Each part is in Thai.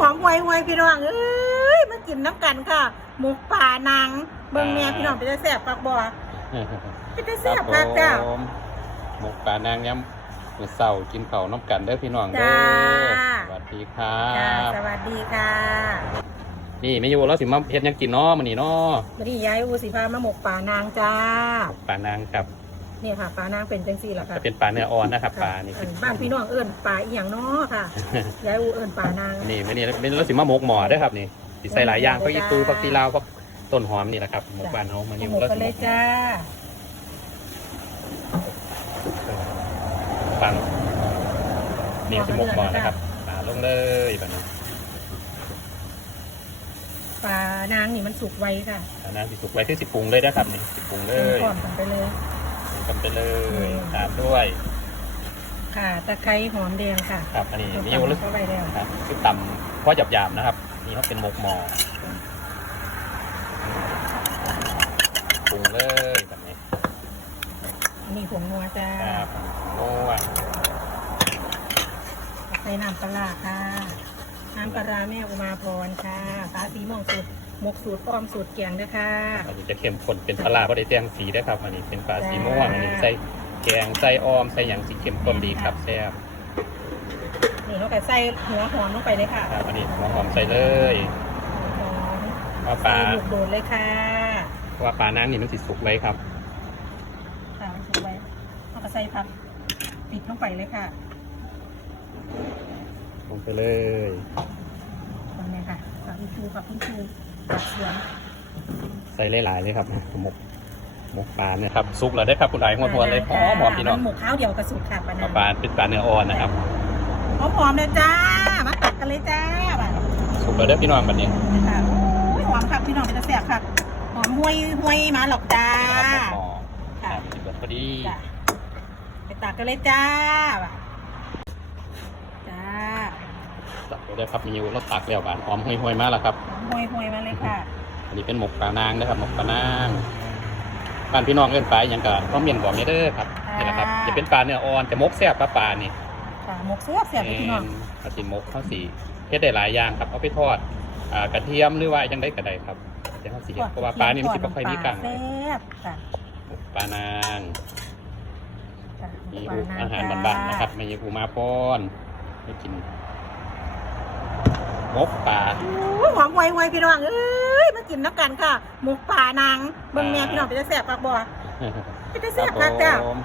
หอมหวยหวยพี่น้องเอ้ยมากินน้ำกันค่ะหมกป่านางเบิ่งแม่พี่น้องไปได้แซ่บปักบ่ไปได้แซ่บคักจ้าครับผมหมกปลานางย้ำมื้อเช้ากินข้าวน้ำกันเด้อพี่น้องเด้จ้าอสวัสดีครัจ้าบสวัสดีค่ะ นี่แม่อยู่เราสิมาเฮ็ดหยังกินเนาะมื้อนี้เนาะวันนี้ยายอูสิพามาหมกป่านางจ้าหมกปลานางครับ เนี่ยค่ะป่านางเป็นจังซี่ล่ะค่ะจะเป็นปลาเนื้ออ่อนนะครับปลานี่อับ้านพี่น้องเอิ้นป่าอีหยังเนาะค่ะยายอูเอิ้นป่านางนี่มื้อนี้มื้อนี้เราสิมาหมกหม้อเด้อครับนี่สิใส่หลายอย่างหมก็กหม้ออีตูจ้าผักชีลาวผักต้นหอมนี่แหละครับหมกบ้านเฮามาอยู่หมกเรากันสิเลยจ้าฟังนี่สิหมกหม้อนะครับปลาลงเลยแบบนี้ป่านางนี่มันสุกไวค่ะปลานางสิสุกไว้ที่สิปรุงเลยนะครับนี่สิปรุงเลยพร้อมกันไปเลย กันไปเลยอืมตามด้วยค่ะตะไคร้หอมแดงค่ะครับอันนี้ตมีอยู่ลึกเข้าไปแล้วครับคือตำเพราะหยาบๆนะครับ นี่เขาเป็นหมกหมอปรุงเลยแบบนี้อันนี้ผงนัวจ้าครับโอ้ยใส่น้ำปลาร้าค่ะน้ำปลาร้าแม่อุมาพรค่ะปลาสีม่วงสูตร หมกสูตรอ้อมสูตรแกงด้วยค่ะ อันนี้จะเข้มข้นเป็นปลาร้าเพราะได้แจ้งสีด้ครับอันนี้เป็นปลาสีม่วงอันนี้ใส่แกงใส่ออมใส่อย่างสีเข้มข้นดีครับแซ่บนี่เขาก็ใส่หัวหอมลงไปเลยค่ะครับอันนี้หัวหอมใส่เลยหอมว่าปลาใส่ลูกโดดเลยค่ะว่าปลาน้ำนี่มันสิสุกไว้ครับค่ะสุกไว้เขาก็ใส่ผักปิดลงไปเลยค่ะลงไปเลยตรงนี้ค่ะผักอินทูผักอินทู ใส่หลายๆเลยครับหมกหมกปลาเนี่ยครับซุกแล้วได้ครับคุณไอ้หัวหัวเลยหอมหอมพี่น้องมัหมกข้าวเดียวกระสุดค่ะปาปลานาปลาเป็นปลาเนื้ออ่อนนะครับหอมหอมๆเลยจ้ามาตักกันเลยจ้าบัดซุกแล้วได้อพี่น้องแบบนี้ค่ะโอ้ยหอมครับพี่น้องเป็นตะแสบค่ะหอมห้วยห้วยมาหรอกจ้านะครับหมกหม้อคค่ะรับสิบเบิดพอดีจ้าไปตักกันเลยจ้าบัดจ้า ตักไปได้ครับมีอยู่รสตักแล้วบานหอมห่วยๆมากแล้วครับหอมห้วยห้วยมาเลยค่ะ อันนี้เป็นหมกปลานางนะครับหมกปลานางบ้านพี่น้องเอิ้นปลาอหย่างกับต้องเมียนบอกนี่เด้อครับนี่แหละครับ จะเป็นปลาเนื้ออ่อนแต่มกแซ่บปลาปลานี่ค่ะหมกเสียบเสียบเลยพี่น้องข้าวสีมกข้าวสีเฮ็ดได้หลายอย่างครับเอาไปทอดอ่ากระเทียมหรือว่าอยังได้ก็ได้ครับแต่ข้าวสีเฮ็ดเพราะว่าปลานี่มันสิบ่ค่อยมีกังแซ่บค่ะปลานางค่ะมีปลอูนอาหารจ้บ้านๆนะครับมีอูมาป้อนให้กิน มกปลาอุ้ยหอมหวยหวยพี่น้องเอ้ยมากินน้ำกันค่ะ หมกป่านางเบิ่งแม่พี่น้องเป็นตะแสบปักบ่เป็นตะแสบคักจ้าผม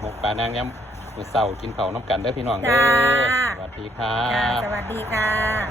หมกปลานางย้ำมื้อเช้ากินข้าวน้ำกันเด้อพี่น้องเด้อจ้าสวัสดีครัจ้าบสวัสดีค่ะ